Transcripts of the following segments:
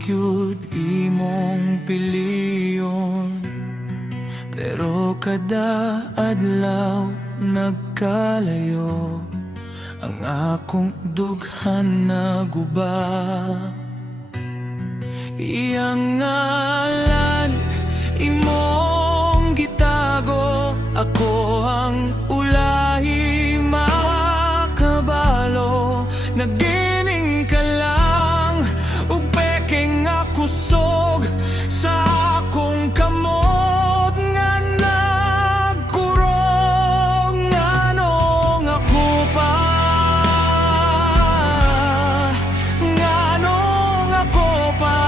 gyud imong piliyon, pero kada adlaw nagkalayo ang akong dughan na guba. Iyang ngalan imong gitago, ako ang ulahi makabalo. Nagining ka lang ug peking ako sog sa akong kamot nga nagkurong. Nganong ako pa, nganong ako pa,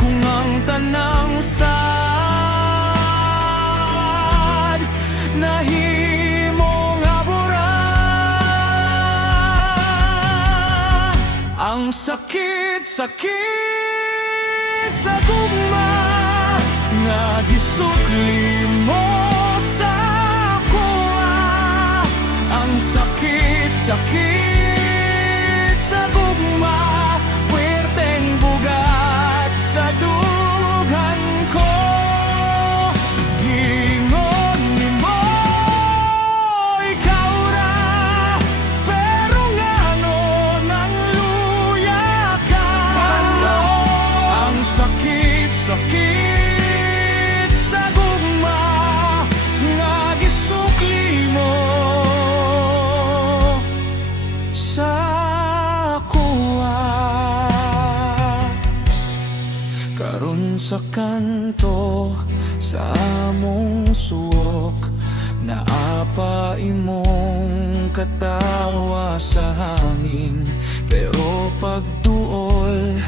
kung ang tanang sad nahimong abura. Ang sakit-sakit sa gugma nga gisukli mo sa kuha. Ang sakit-sakit sa gugma, puwerteng bugat sa dughan ko. Gingon nimo ikaw ra, pero ngano nang luya ka? Ang sakit-sakit sa gugma nga gisukli mo sa kuha. Karon sa kanto sa among suok, naapa imong katawa sa hangin. Pero pagduol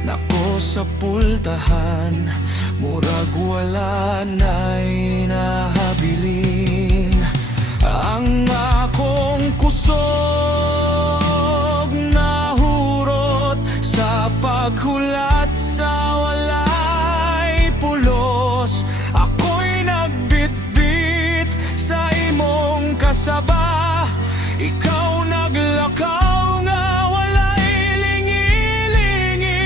nako sa pultahan, murag wala na'y nahabilin. Ang akong kusog nahurot sa paghulat sa walay pulos. Ako'y nagbitbit sa imong kasaba, ikaw naglakaw nga walay lingi-lingi.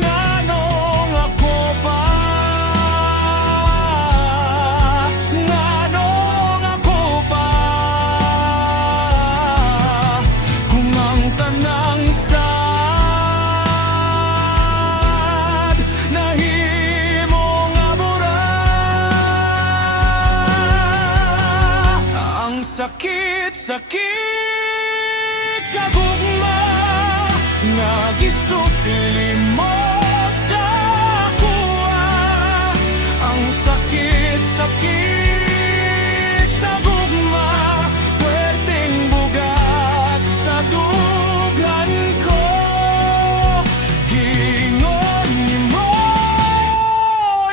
Nganong ako pa, nganong ako pa, kung ang tanang sad nahimong abura. Ang sakit-sakit sa gugma nga gisukli mo sa kuha. Ang sakit-sakit sa gugma, puwerteng bugat sa dughan ko. Gingon nimo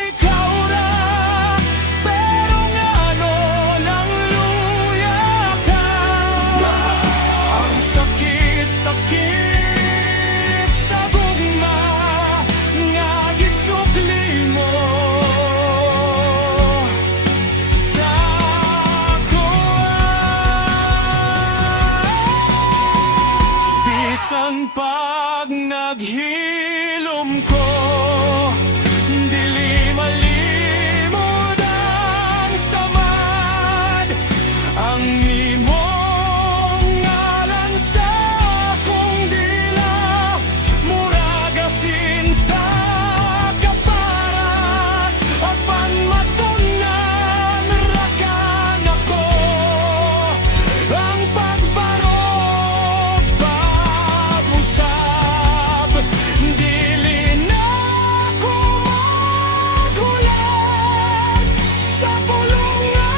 ikaw ra, pero ngano nang luya ka? Ang sakit-sakit sa gugma nga gisukli mo sa kuha. Bisan pag naghilom ko, dili malimod ang samad. Ang imong ngalan sa akong dila, murag asin sa kaparat. Apan matunan ra ka nako, ang pagbarog pag-usab. Dili na ako magulat sa pulong nga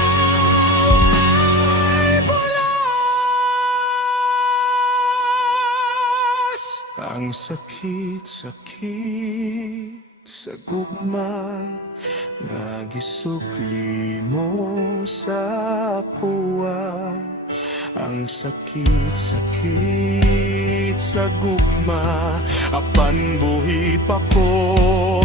way bulas. Ang sakit-sakit sa gugma nga gisukli mo sa kuha. Ang sakit-sakit sa gugma, apan buhi pa ko,